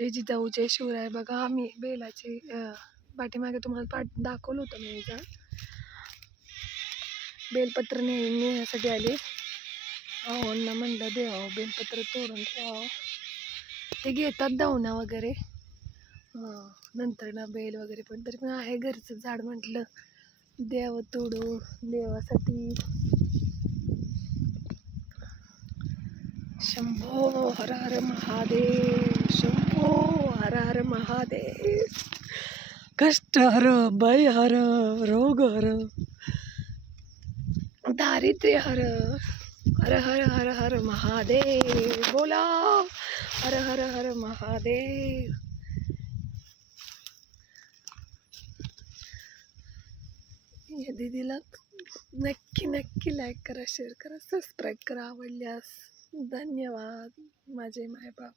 जय जिजाऊ जय शिवराय. बघा आम्ही बेलाचे पाठीमागे तुम्हाला दाखवलं होतं मी एकदा. बेलपत्र नेण्यासाठी आले. अहोंना म्हणलं देवा बेलपत्र तोडून ठेवावं. ते घेतात दावण्या वगैरे नंतर ना बेल वगैरे, पण तरी पण आहे घरचं झाड म्हटलं द्यावं तोडू देवासाठी. शंभो हर हर महादेव, शंभो हर हर महादेव. कष्ट हर, भय हर, रोग हर, दारिद्र्य हर. हर हर हर हर महादेव बोला. हर हर हर महादेव. या दीदीला नक्की नक्की लाईक करा, शेअर करा, सबस्क्राईब करा आवडल्यास. धन्यवाद माझे मायबाप.